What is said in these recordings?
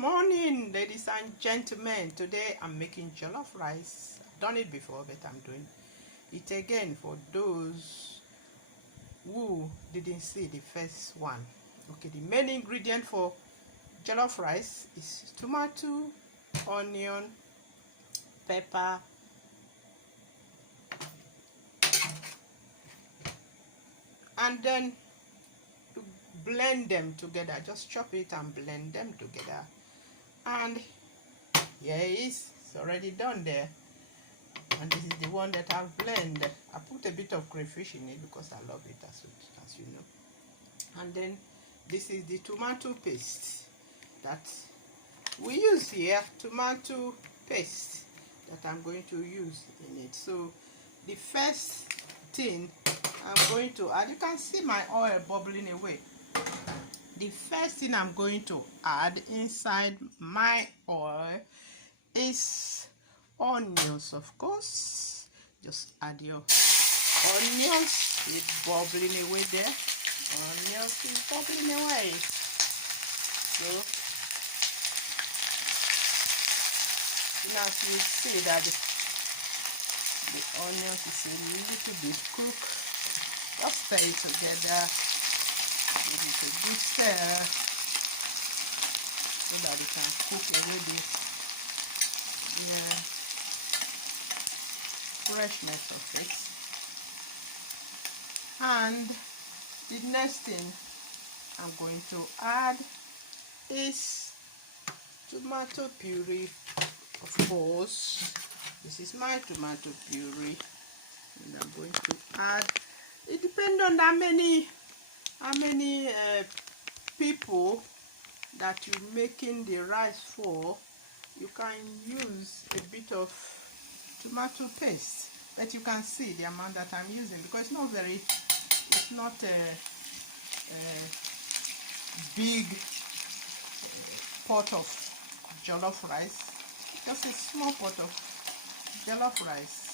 Morning, ladies and gentlemen. Today I'm making jollof rice. I've done it before, but I'm doing it again for those who didn't see the first one. Okay, the main ingredient for jollof rice is tomato, onion, pepper, and then you blend them together. Just chop it and blend them together. And here it is. It's already done there. And this is the one that I've blended. I put a bit of crayfish in it because I love it, as you know. And then this is the tomato paste that we use here. Tomato paste that I'm going to use in it. So the first thing I'm going to add, you can see my oil bubbling away. The first thing I'm going to add inside my oil is onions, of course. Just add your onions. It's bubbling away there. Onions is bubbling away. So now you see that the onions is a little bit cooked. Just stir it together. Give it a good stir so that it can cook away the freshness of it. And the next thing I'm going to add is tomato puree, of course. This is my tomato puree, and I'm going to add. It depends on how many people that you're making the rice for. You can use a bit of tomato paste, but you can see the amount that I'm using because it's not a big pot of jollof rice, just a small pot of jollof rice.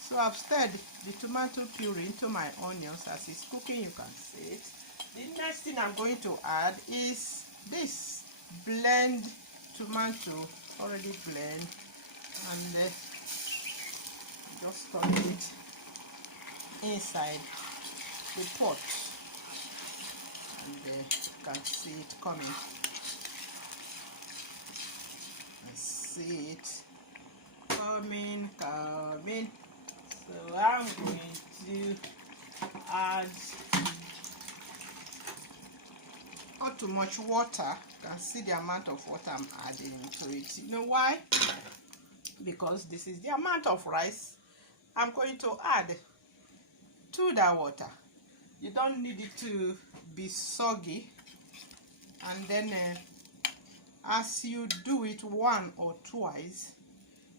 So I've stirred the tomato puree into my onions. As it's cooking, you can see it. The next thing I'm going to add is this blend tomato, already blend, and just turn it inside the pot, and you can see it coming. I see it coming. So I'm going to add not too much water. You can see the amount of water I'm adding into it. You know why? Because this is the amount of rice I'm going to add to that water. You don't need it to be soggy. And then as you do it one or twice,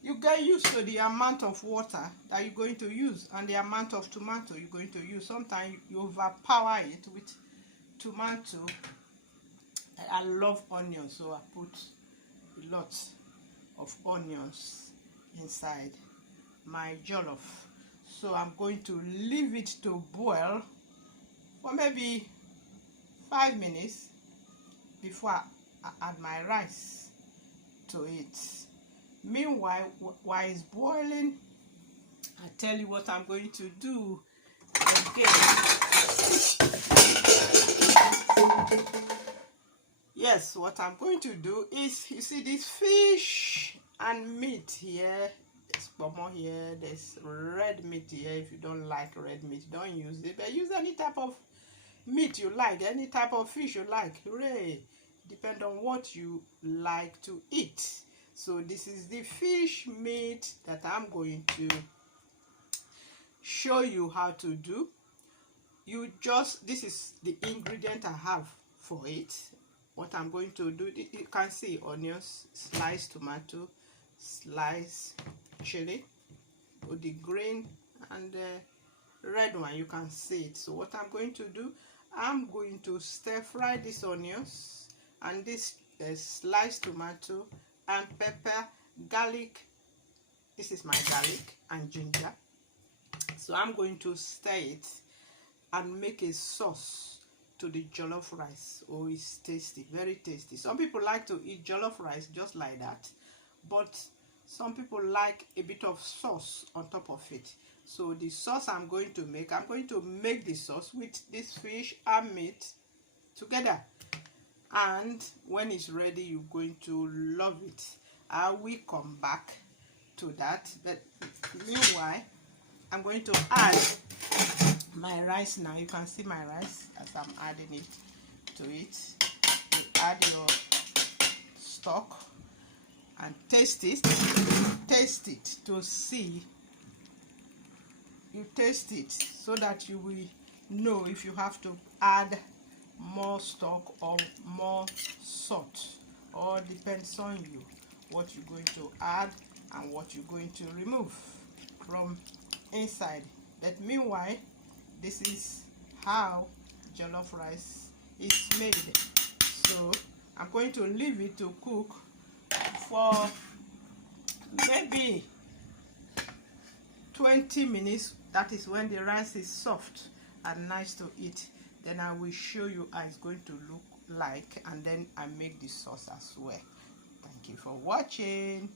you get used to the amount of water that you're going to use and the amount of tomato you're going to use. Sometimes you overpower it with tomato. I love onions, so I put a lot of onions inside my jollof. So I'm going to leave it to boil for maybe 5 minutes before I add my rice to it. Meanwhile, while it's boiling, I tell you what I'm going to do again. Yes, what I'm going to do is, you see this fish and meat here. There's pomo here, there's red meat here. If you don't like red meat, don't use it, but use any type of meat you like, any type of fish you like. Hooray! Depend on what you like to eat. So this is the fish meat that I'm going to show you how to do. This is the ingredient I have for it. What I'm going to do, you can see onions, sliced tomato, sliced chili, with the green and the red one, you can see it. So what I'm going to do, I'm going to stir fry these onions and this sliced tomato and pepper, garlic. This is my garlic and ginger. So I'm going to stir it and make a sauce to the jollof rice. Oh, it's tasty, very tasty. Some people like to eat jollof rice just like that, but some people like a bit of sauce on top of it. So the sauce I'm going to make the sauce with this fish and meat together, and when it's ready, you're going to love it. I will come back to that, but meanwhile I'm going to add my rice now. You can see my rice as I'm adding it to it. You add your stock and taste it to see. You taste it so that you will know if you have to add more stock or more salt, or depends on you what you're going to add and what you're going to remove from inside. But meanwhile, this is how jollof rice is made. So I'm going to leave it to cook for maybe 20 minutes. That is when the rice is soft and nice to eat. Then I will show you how it's going to look like, and then I make the sauce as well. Thank you for watching.